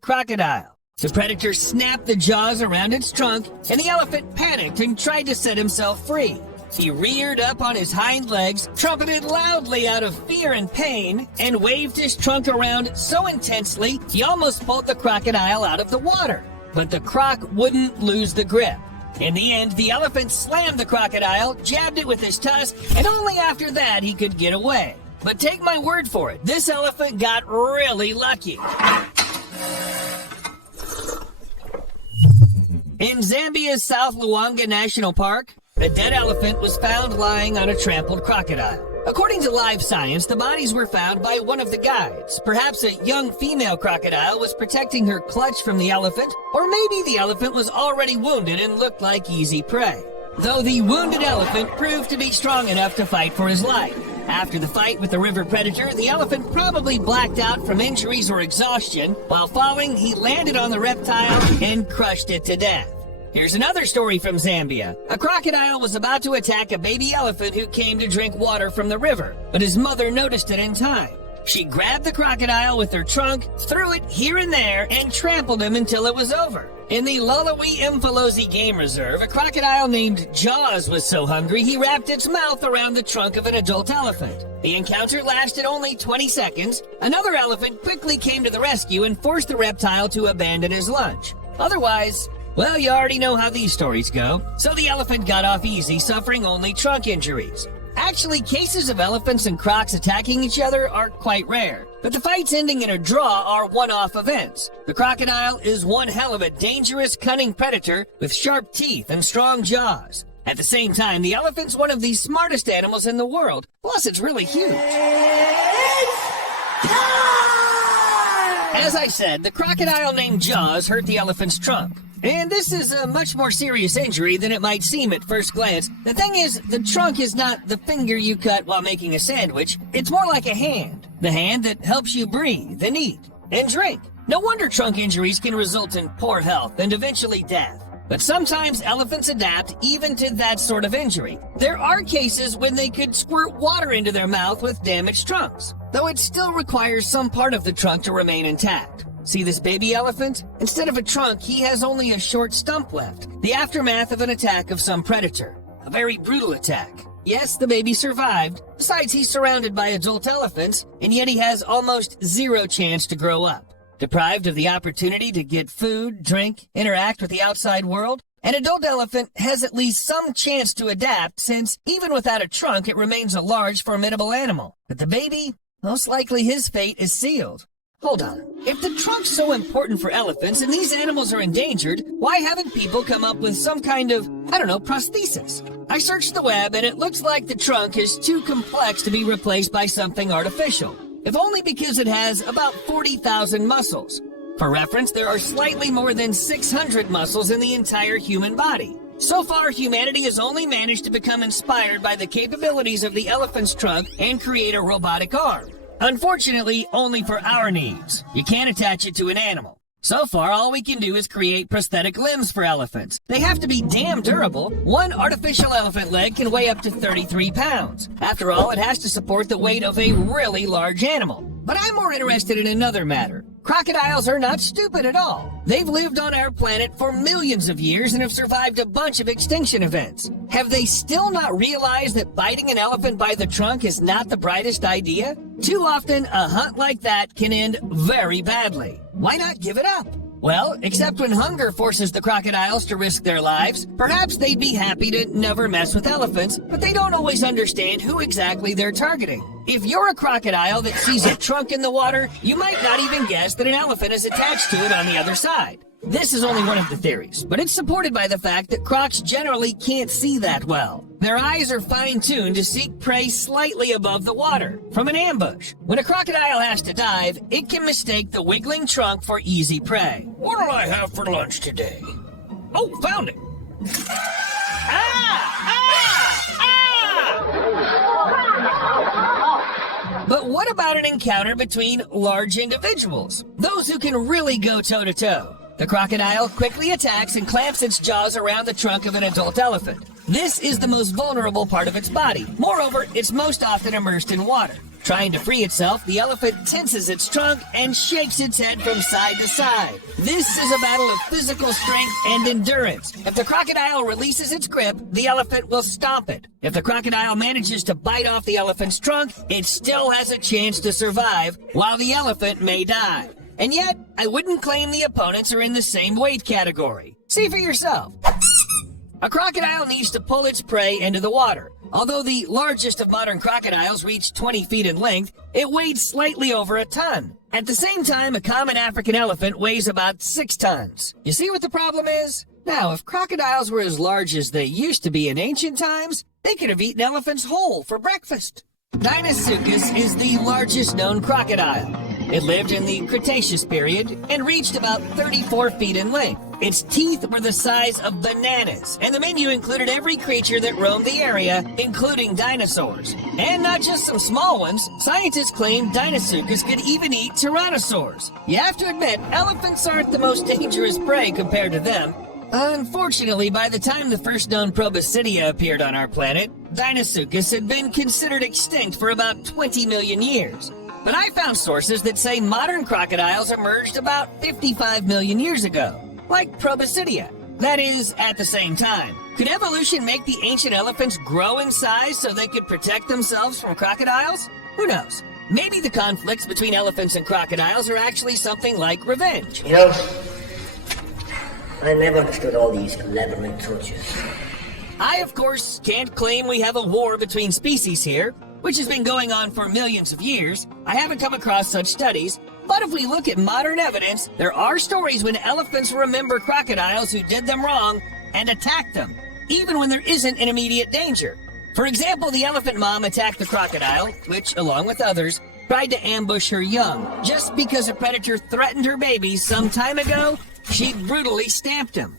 Crocodile. The predator snapped the jaws around its trunk, and the elephant panicked and tried to set himself free. He reared up on his hind legs, trumpeted loudly out of fear and pain, and waved his trunk around so intensely he almost pulled the crocodile out of the water. But the croc wouldn't lose the grip. In the end, the elephant slammed the crocodile, jabbed it with his tusk, and only after that he could get away. But take my word for it, this elephant got really lucky. In Zambia's South Luangwa National Park, a dead elephant was found lying on a trampled crocodile. According to Live Science, the bodies were found by one of the guides. Perhaps a young female crocodile was protecting her clutch from the elephant, or maybe the elephant was already wounded and looked like easy prey. Though the wounded elephant proved to be strong enough to fight for his life. After the fight with the river predator, the elephant probably blacked out from injuries or exhaustion. While falling, he landed on the reptile and crushed it to death. Here's another story from Zambia. A crocodile was about to attack a baby elephant who came to drink water from the river, but his mother noticed it in time. She grabbed the crocodile with her trunk, threw it here and there, and trampled him until it was over. In the Lulawi Mfolozi Game Reserve, a crocodile named Jaws was so hungry he wrapped its mouth around the trunk of an adult elephant. The encounter lasted only 20 seconds. Another elephant quickly came to the rescue and forced the reptile to abandon his lunch. Otherwise, well, you already know how these stories go. So the elephant got off easy, suffering only trunk injuries. Actually, cases of elephants and crocs attacking each other are quite rare, but the fights ending in a draw are one-off events. The crocodile is one hell of a dangerous, cunning predator with sharp teeth and strong jaws. At the same time, the elephant's one of the smartest animals in the world, plus it's really huge. As I said, the crocodile named Jaws hurt the elephant's trunk. And this is a much more serious injury than it might seem at first glance. The thing is, the trunk is not the finger you cut while making a sandwich. It's more like a hand. The hand that helps you breathe and eat and drink. No wonder trunk injuries can result in poor health and eventually death. But sometimes elephants adapt even to that sort of injury. There are cases when they could squirt water into their mouth with damaged trunks, though it still requires some part of the trunk to remain intact. See this baby elephant? Instead of a trunk, he has only a short stump left, the aftermath of an attack of some predator. A very brutal attack. Yes, the baby survived. Besides, he's surrounded by adult elephants, and yet he has almost zero chance to grow up. Deprived of the opportunity to get food, drink, interact with the outside world, an adult elephant has at least some chance to adapt, since even without a trunk, it remains a large, formidable animal. But the baby, most likely his fate is sealed. Hold on. If the trunk's so important for elephants and these animals are endangered, why haven't people come up with some kind of, prosthesis? I searched the web and it looks like the trunk is too complex to be replaced by something artificial. If only because it has about 40,000 muscles. For reference, there are slightly more than 600 muscles in the entire human body. So far, humanity has only managed to become inspired by the capabilities of the elephant's trunk and create a robotic arm. Unfortunately, only for our needs. You can't attach it to an animal. So far, all we can do is create prosthetic limbs for elephants. They have to be damn durable. One artificial elephant leg can weigh up to 33 pounds. After all, it has to support the weight of a really large animal. But I'm more interested in another matter. Crocodiles are not stupid at all. They've lived on our planet for millions of years and have survived a bunch of extinction events. Have they still not realized that biting an elephant by the trunk is not the brightest idea? Too often, a hunt like that can end very badly. why not give it up? Well, except when hunger forces the crocodiles to risk their lives, perhaps they'd be happy to never mess with elephants, but they don't always understand who exactly they're targeting. If you're a crocodile that sees a trunk in the water, you might not even guess that an elephant is attached to it on the other side. This is only one of the theories, but it's supported by the fact that crocs generally can't see that well. Their eyes are fine-tuned to seek prey slightly above the water, from an ambush. When a crocodile has to dive, it can mistake the wiggling trunk for easy prey. What'll I have for lunch today? Oh, found it! But what about an encounter between large individuals? Those who can really go toe-to-toe. The crocodile quickly attacks and clamps its jaws around the trunk of an adult elephant. This is the most vulnerable part of its body. Moreover, it's most often immersed in water. Trying to free itself, the elephant tenses its trunk and shakes its head from side to side. This is a battle of physical strength and endurance. If the crocodile releases its grip, the elephant will stomp it. If the crocodile manages to bite off the elephant's trunk, it still has a chance to survive, while the elephant may die. And yet, I wouldn't claim the opponents are in the same weight category. See for yourself. A crocodile needs to pull its prey into the water. Although the largest of modern crocodiles reached 20 feet in length, it weighed slightly over a ton. At the same time, a common African elephant weighs about 6 tons. You see what the problem is? Now, if crocodiles were as large as they used to be in ancient times, they could have eaten elephants whole for breakfast. Deinosuchus is the largest known crocodile. It lived in the Cretaceous period and reached about 34 feet in length. Its teeth were the size of bananas, and the menu included every creature that roamed the area, including dinosaurs. And not just some small ones, scientists claim Deinosuchus could even eat tyrannosaurs. You have to admit, elephants aren't the most dangerous prey compared to them. Unfortunately, by the time the first known Proboscidea appeared on our planet, Deinosuchus had been considered extinct for about 20 million years. But I found sources that say modern crocodiles emerged about 55 million years ago, like Proboscidea. That is, at the same time. Could evolution make the ancient elephants grow in size so they could protect themselves from crocodiles? Who knows? Maybe the conflicts between elephants and crocodiles are actually something like revenge. You know, I never understood all these elaborate touches. I, of course, can't claim we have a war between species here, which has been going on for millions of years. I haven't come across such studies, but if we look at modern evidence, there are stories when elephants remember crocodiles who did them wrong and attacked them, even when there isn't an immediate danger. For example, the elephant mom attacked the crocodile, which, along with others, tried to ambush her young. Just because a predator threatened her babies some time ago, she brutally stamped him.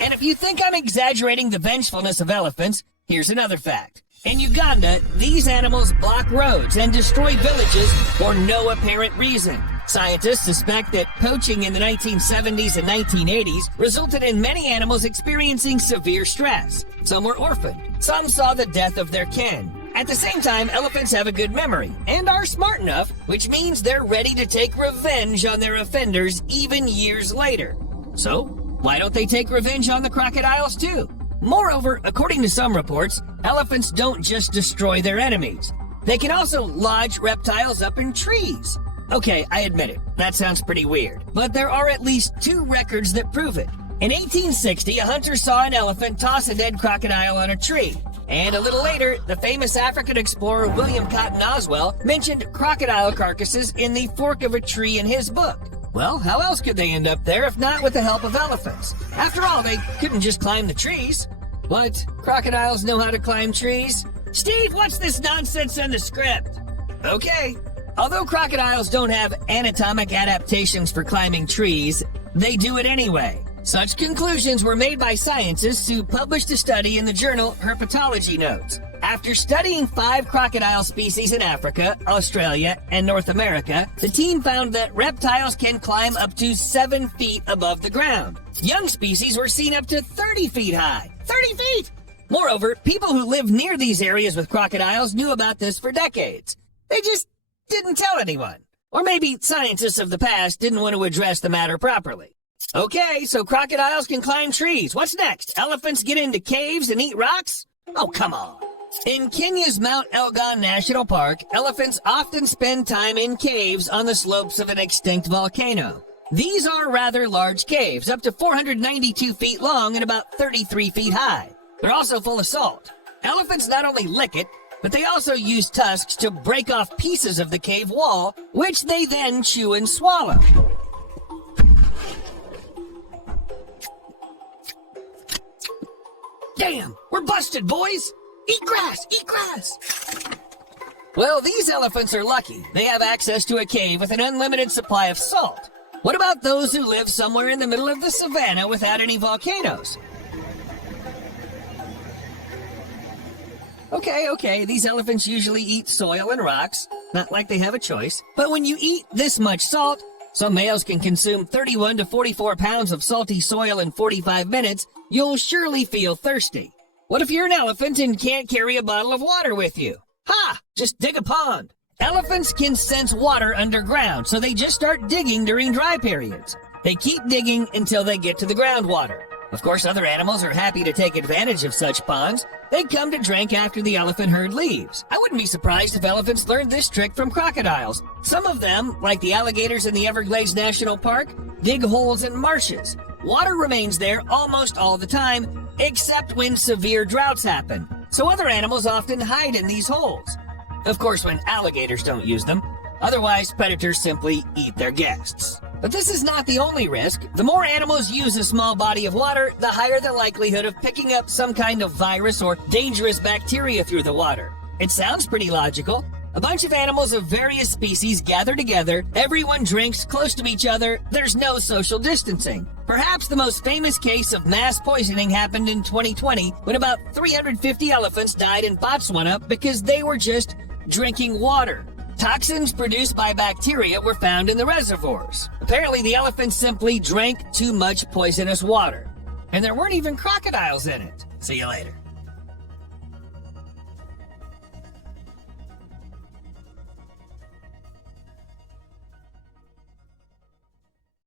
And if you think I'm exaggerating the vengefulness of elephants, here's another fact. In Uganda, these animals block roads and destroy villages for no apparent reason. Scientists suspect that poaching in the 1970s and 1980s resulted in many animals experiencing severe stress. Some were orphaned. Some saw the death of their kin. At the same time, elephants have a good memory and are smart enough, which means they're ready to take revenge on their offenders even years later. So, why don't they take revenge on the crocodiles too? Moreover, according to some reports, elephants don't just destroy their enemies. They can also lodge reptiles up in trees. Okay, I admit it, that sounds pretty weird, but there are at least 2 records that prove it. In 1860, a hunter saw an elephant toss a dead crocodile on a tree. And a little later, the famous African explorer William Cotton Oswell mentioned crocodile carcasses in the fork of a tree in his book. Well, how else could they end up there if not with the help of elephants? After all, they couldn't just climb the trees. What? Crocodiles know how to climb trees? Steve, what's this nonsense in the script? Okay. Although crocodiles don't have anatomic adaptations for climbing trees, they do it anyway. Such conclusions were made by scientists who published a study in the journal Herpetology Notes. After studying 5 crocodile species in Africa, Australia, and North America, the team found that reptiles can climb up to 7 feet above the ground. Young species were seen up to 30 feet high. 30 feet! Moreover, people who live near these areas with crocodiles knew about this for decades. They just didn't tell anyone. Or maybe scientists of the past didn't want to address the matter properly. Okay, so crocodiles can climb trees. What's next? Elephants get into caves and eat rocks? Oh, come on. In Kenya's Mount Elgon National Park, elephants often spend time in caves on the slopes of an extinct volcano. These are rather large caves, up to 492 feet long and about 33 feet high. They're also full of salt. Elephants not only lick it, but they also use tusks to break off pieces of the cave wall, which they then chew and swallow. Damn, we're busted, boys! Eat grass! Eat grass! Well, these elephants are lucky. They have access to a cave with an unlimited supply of salt. What about those who live somewhere in the middle of the savannah without any volcanoes? Okay, these elephants usually eat soil and rocks, not like they have a choice. But when you eat this much salt, some males can consume 31 to 44 pounds of salty soil in 45 minutes, you'll surely feel thirsty. What if you're an elephant and can't carry a bottle of water with you? Ha! Just dig a pond. Elephants can sense water underground, so they just start digging during dry periods. They keep digging until they get to the groundwater. Of course, other animals are happy to take advantage of such ponds. They come to drink after the elephant herd leaves. I wouldn't be surprised if elephants learned this trick from crocodiles. Some of them, like the alligators in the Everglades National Park, dig holes in marshes. Water remains there almost all the time, except when severe droughts happen. So other animals often hide in these holes. Of course, when alligators don't use them. Otherwise, predators simply eat their guests. But this is not the only risk. The more animals use a small body of water, the higher the likelihood of picking up some kind of virus or dangerous bacteria through the water. It sounds pretty logical. A bunch of animals of various species gather together, everyone drinks close to each other, there's no social distancing. Perhaps the most famous case of mass poisoning happened in 2020 when about 350 elephants died in Botswana because they were just drinking water. Toxins produced by bacteria were found in the reservoirs. Apparently, the elephants simply drank too much poisonous water. And there weren't even crocodiles in it. See you later.